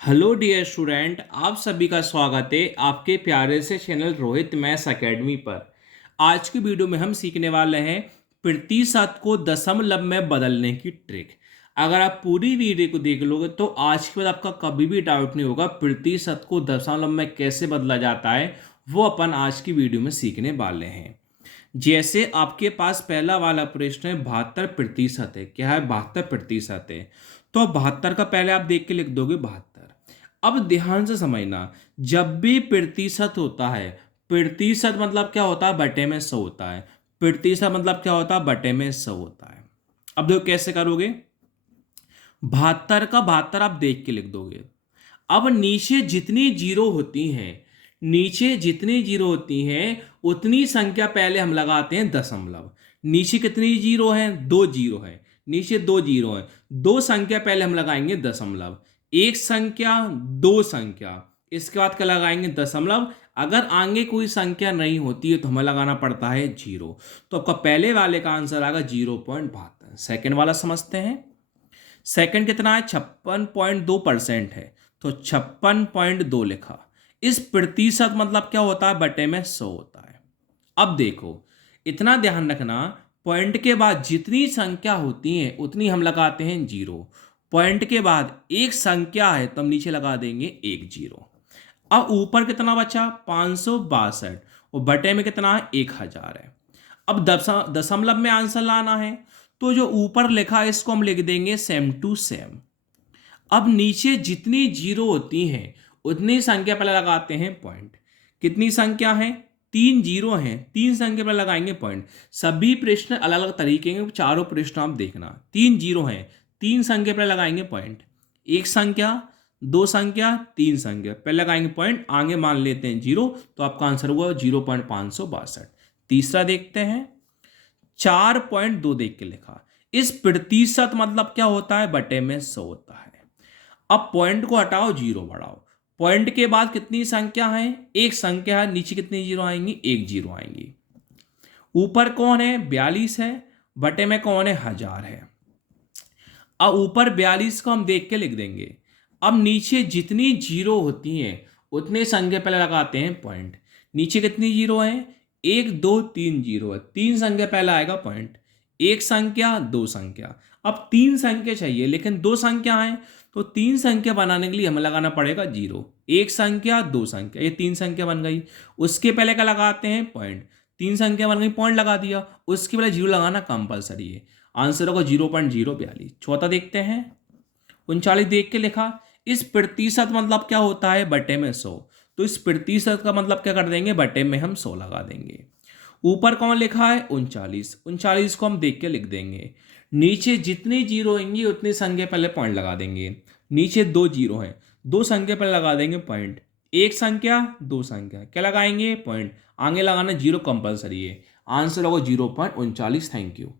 Hello dear student, आप सभी का स्वागत है आपके प्यारे से चैनल रोहित मैथ्स एकेडमी पर। आज की वीडियो में हम सीखने वाले हैं प्रतिशत को दशमलव में बदलने की ट्रिक। अगर आप पूरी वीडियो को देख लोगे तो आज के बाद आपका कभी भी डाउट नहीं होगा प्रतिशत को दशमलव में कैसे बदला जाता है। वो अपन आज की वीडियो में सीखने वाले हैं। जैसे आपके पास पहला वाला प्रश्न है 72% है। क्या है? 72% है। तो 72 का पहले आप देख के लिख दोगे 72। अब ध्यान से समझना, जब भी प्रतिशत होता है, प्रतिशत मतलब क्या होता है? बटे में 100 होता है। प्रतिशत मतलब क्या होता है? बटे में 100 होता है। अब देखो कैसे करोगे। 72 का 72 आप देख के लिख दोगे। अब नीचे जितनी जीरो होती हैं, नीचे जितनी जीरो होती हैं उतनी संख्या पहले हम लगाते हैं दशमलव। नीचे कितनी जीरो है? दो जीरो है। नीचे दो जीरो है, दो संख्या पहले हम लगाएंगे दशमलव। एक संख्या, दो संख्या, इसके बाद क्या लगाएंगे? दशमलव। अगर आगे कोई संख्या नहीं होती है तो हमें लगाना पड़ता है जीरो। तो आपका पहले वाले का आंसर आएगा 0.72। सेकेंड वाला समझते हैं। सेकंड कितना है? 56.2% है। तो 56.2 लिखा। इस प्रतिशत मतलब क्या होता है? बटे में 100 होता है। अब देखो, इतना ध्यान रखना, पॉइंट के बाद जितनी संख्या होती है उतनी हम लगाते हैं जीरो। पॉइंट के बाद एक संख्या है तो हम नीचे लगा देंगे एक जीरो। अब ऊपर कितना बचा? 562। और बटे में कितना है? 1000 है। अब दशमलव में आंसर लाना है, तो जो ऊपर लिखा है इसको हम लिख देंगे सेम टू सेम। अब नीचे जितनी जीरो होती हैं उतनी संख्या पहले लगाते हैं पॉइंट। कितनी संख्या है? तीन जीरो हैं, तीन संख्या पहले लगाएंगे पॉइंट। सभी प्रश्न अलग अलग तरीके के, चारों प्रश्न आप देखना। तीन जीरो हैं, तीन संख्या पहले लगाएंगे पॉइंट। एक संख्या, दो संख्या, तीन संख्या पहले लगाएंगे पॉइंट, आगे मान लेते हैं जीरो। तो आपका आंसर हुआ 0.562। तीसरा देखते हैं। 4.2 देख के लिखा। इस प्रतिशत मतलब क्या होता है? बटे में 100 होता है। अब पॉइंट को हटाओ, जीरो बढ़ाओ। पॉइंट के बाद कितनी संख्या है? एक संख्या है। नीचे कितनी जीरो आएंगी? एक जीरो आएंगी। ऊपर कौन है? 42 है। बटे में कौन है? 1000 है। अब ऊपर 42 को हम देख के लिख देंगे। अब नीचे जितनी जीरो होती हैं उतने संख्या पहले लगाते हैं पॉइंट। नीचे कितनी जीरो है? एक, दो, तीन जीरो है। तीन संख्या पहले आएगा पॉइंट। एक संख्या, दो संख्या। अब तीन संख्या चाहिए लेकिन दो संख्या है, तो तीन संख्या बनाने के लिए हमें लगाना पड़ेगा जीरो। एक संख्या, दो संख्या, ये तीन संख्या बन गई। उसके पहले क्या लगाते हैं? पॉइंट। तीन संख्या बन गई, पॉइंट लगा दिया। उसके पहले जीरो लगाना कंपलसरी है। आंसर होगा 0.042। चौथा देखते हैं। 39 देख के लिखा। इस प्रतिशत मतलब क्या होता है? बटे में 100। तो इस प्रतिशत का मतलब क्या कर देंगे? बटे में हम 100 लगा देंगे। ऊपर कौन लिखा है? 39। 39 को हम देख के लिख देंगे। नीचे जितनी जीरो होंगी उतनी संख्या पहले पॉइंट लगा देंगे। नीचे दो जीरो हैं, दो संख्या पहले लगा देंगे पॉइंट। एक संख्या, दो संख्या, क्या लगाएंगे? पॉइंट। आगे लगाना जीरो कंपलसरी है। आंसर होगा 0.39। Thank you.